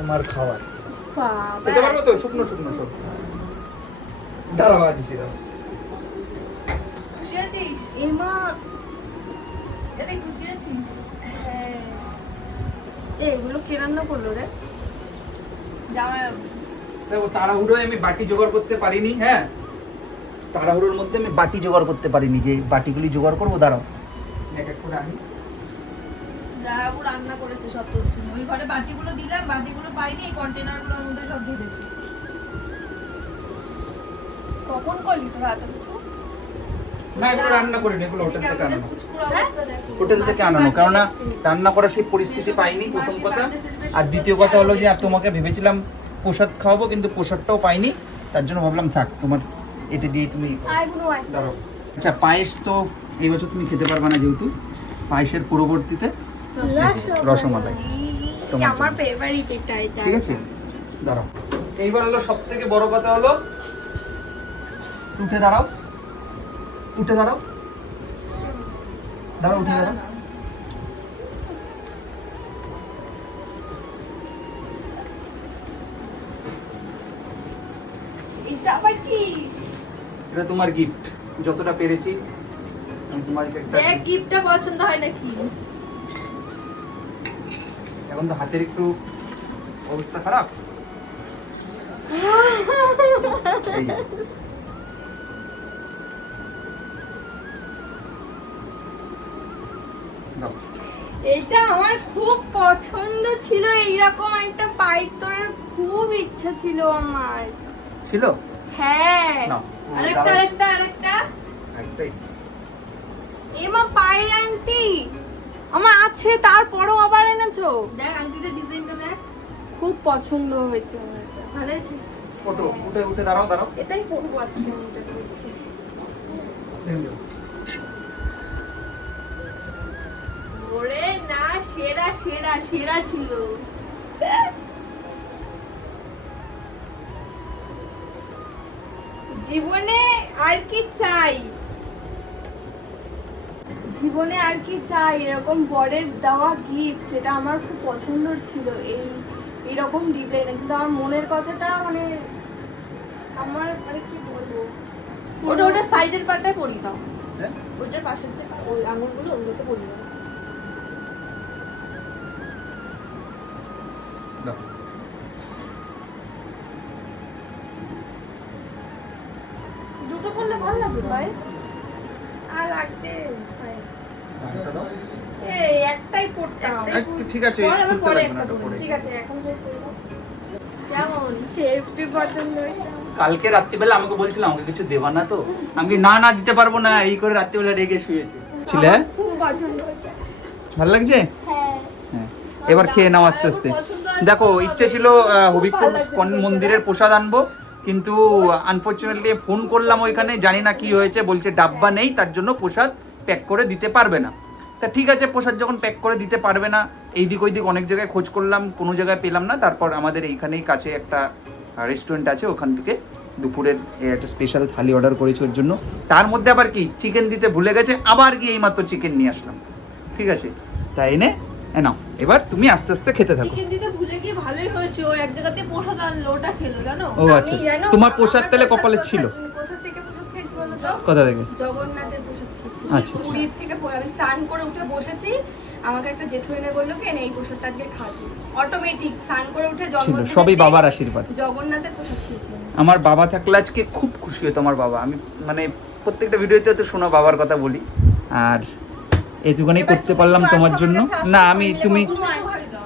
তোমার খাবার বাবা খেতে পারবো তো? শুকনো শুকনো সব দাঁড়াও আনছি, দাঁড়াও। খুশি আছিস? এমা এতে খুশি আছিস? হ্যাঁ এগুলো কে রান্না করলো রে? জামাইবাবু। দেখো তাড়াহুড়োয় আমি বাটি জোগাড় করতে পারিনি। হ্যাঁ, তাড়াহুড়োর মধ্যে আমি বাটি জোগাড় করতে পারিনি, যে বাটিগুলি জোগাড় করবো। দাঁড়াও এক এক করে আনি। জামাইবাবু রান্না করেছে সব তোর জন্য। ওই ঘরে বাটিগুলো দিলাম, বাটিগুলো পাইনি, এই কন্টেনারগুলোর মধ্যে সব দিয়ে দিয়েছি। কখন করলি তোরা এত কিছু? না, এগুলো রান্না করিনি, এগুলো হোটেল থেকে আনানো। পুচকুর অবস্থা দেখো। হোটেল থেকে আনানো, কেননা রান্না করার সেই পরিস্থিতি পাইনি প্রথম কথা। আর দ্বিতীয় কথা হলো যে তোমাকে ভেবেছিলাম প্রসাদ খাওয়াবো, কিন্তু প্রসাদটাও পাইনি। তার জন্য ভাবলাম থাক, তোমার এটা দিয়ে তুমি আয় বুনু আয়। দাঁড়াও। আচ্ছা, পায়েস তো এই বছর তুমি খেতে পারবে না, যেহেতু পায়েসের পরবর্তীতে রসমালাই তোমার আমার জন্য। ফেভারিট এটা। ঠিক আছে, দাঁড়াও। এইবার হলো সব থেকে বড় কথা হলো, উঠে দাঁড়াও, উঠে দাঁড়াও, দাঁড়াও, উঠে দাঁড়াও। এটা আবার কি? এটা তোমার গিফট, যতটা পেরেছি আমি তোমাকে একটা। দেখ গিফটটা পছন্দ হয় নাকি? এখন তো হাতের একটু অবস্থা খারাপ। এই যে। দাও। এটা আমার খুব পছন্দ ছিল, এইরকম একটা পাইতরের খুব ইচ্ছা ছিল আমার। ছিল? হ্যাঁ নাও। আরেকটা দাঁড়াও। আরেকটা আরেকটা। একটাই। এমা পায়ের আংটি আমার আছে, তারপরেও আবার এনেছো। দেখ আংটিটা ডিজাইনটা দেখ। খুব পছন্দ হয়েছে আমার এটা। ভালো আছে? ওঠো, উঠে উঠে দাঁড়াও, দাঁড়াও। এটাই পরবো আজকে আমি এটা দেখে। ওরে না, সেরা সেরা সেরা ছিল। জীবনে আর কি চাই, জীবনে আর কি চাই? এরকম বরের দেওয়া গিফট, এটা আমার খুব পছন্দর ছিল, এইরকম ডিজাইন। কিন্তু আমার মনের কথাটা মানে আমার মানে কি বলবো, ওটা ওটা সাইডের পাটটায় পরি দাও। হ্যাঁ? ওইটার পাশের যে ওই আঙুলগুলো ওগুলোতে পরি দাও। দাও। দুটো করলে ভালো লাগবে ভাই। আর লাগতে একটা দাও। এই একটাই পড়তে হবে। আচ্ছা, ঠিক আছে, পরে আবার খুলতে পরে পারবে না, একটা ওটা পরে। ঠিক আছে এখন বের করবো। কেমন? হেভি পছন্দ হয়েছে আমার। কালকে রাত্রিবেলা আমাকে বলছিল আমাকে কিছু দেবা না, তো আমি কি, না না দিতে পারবো না, এই করে রাত্রিবেলা রেগে শুয়েছে ছিলে। আমার খুব পছন্দ হয়েছে। ভালো লাগছে? হ্যাঁ হ্যাঁ, এবার খেয়ে নাও আস্তে আস্তে। দেখো, ইচ্ছে ছিল হবিবপুর স্কন মন্দিরের প্রসাদ আনবো, কিন্তু আনফরচুনেটলি ফোন করলাম ওইখানে, জানি না কি হয়েছে, বলছে ডাব্বা নেই, তার জন্য প্রসাদ প্যাক করে দিতে পারবে না। তা ঠিক আছে, প্রসাদ যখন প্যাক করে দিতে পারবে না, এইদিক ওইদিক অনেক জায়গায় খোঁজ করলাম, কোনো জায়গায় পেলাম না। তারপর আমাদের এইখানেই কাছে একটা রেস্টুরেন্ট আছে, ওখান থেকে দুপুরের একটা স্পেশাল থালি অর্ডার করেছি ওর জন্য। তার মধ্যে আবার কি চিকেন দিতে ভুলে গেছে, আবার গিয়ে এইমাত্র চিকেন নিয়ে আসলাম। ঠিক আছে, তাই এনে নাও, এবার তুমি আস্তে আস্তে খেতে থাকো। চিকেন দিতে ভুলে গিয়ে ভালোই হয়েছে, ও এক জায়গাতে প্রসাদ আনলো, ওটা খেলো জানো। ও আচ্ছা, আমি জানো, তোমার প্রসাদ আমার তাহলে প্রসাদ কপালে ছিল। কোথা থেকে প্রসাদ খেয়েছি বলো তো? কোথা থেকে? জগন্নাথের প্রসাদ খেয়েছি। আচ্ছা, আচ্ছা। পুরীর থেকে আমি চান করে উঠে বসেছি, আমাকে একটা জেঠু এনে বললো কি এই প্রসাদটা আজকে খাবি। অটোমেটিক স্নান করে উঠে ছিল, জন্মদিনের সবই দিন বাবার আশীর্বাদ। জগন্নাথের প্রসাদ খেয়েছি। আমার বাবা থাকলে আজকে খুব খুশি হতো আমার বাবা। আমি মানে প্রত্যেকটা ভিডিওতে তো শোনো বাবার কথা বলি, আর এইটুকুনি এবার করতে তুমি পারলাম একটু তোমার আসো জন্য। আমার কাছে, আসো, না, সবাই আমি মিলে তুমি কখনো আসো।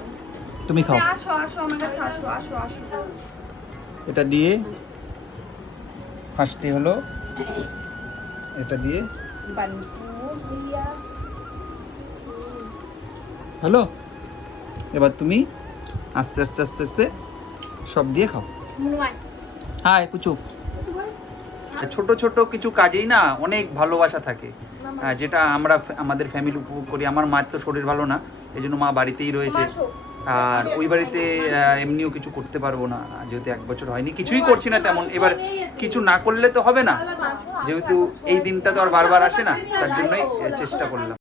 তুমি খাও। তুমি আসো আসো আমার কাছে, আসো আসো আসো। এটা দিয়ে ফার্স্টে হলো, এটা দিয়ে হলো। এবার তুমি আস্তে আস্তে আস্তে আস্তে সব দিয়ে খাও। হাই পুচু। ছোট ছোট কিছু কাজেই না অনেক ভালোবাসা থাকে, যেটা আমরা আমাদের ফ্যামিলি উপভোগ করি। আমার মায়ের তো শরীর ভালো না, এই জন্য মা বাড়িতেই রয়েছে। আর ওই বাড়িতে এমনিও কিছু করতে পারবো না, যেহেতু 1 বছর হয়নি, কিছুই করছি না তেমন। এবার কিছু না করলে তো হবে না, যেহেতু এই দিনটা তো আর বারবার আসে না, তার জন্যই চেষ্টা করলাম।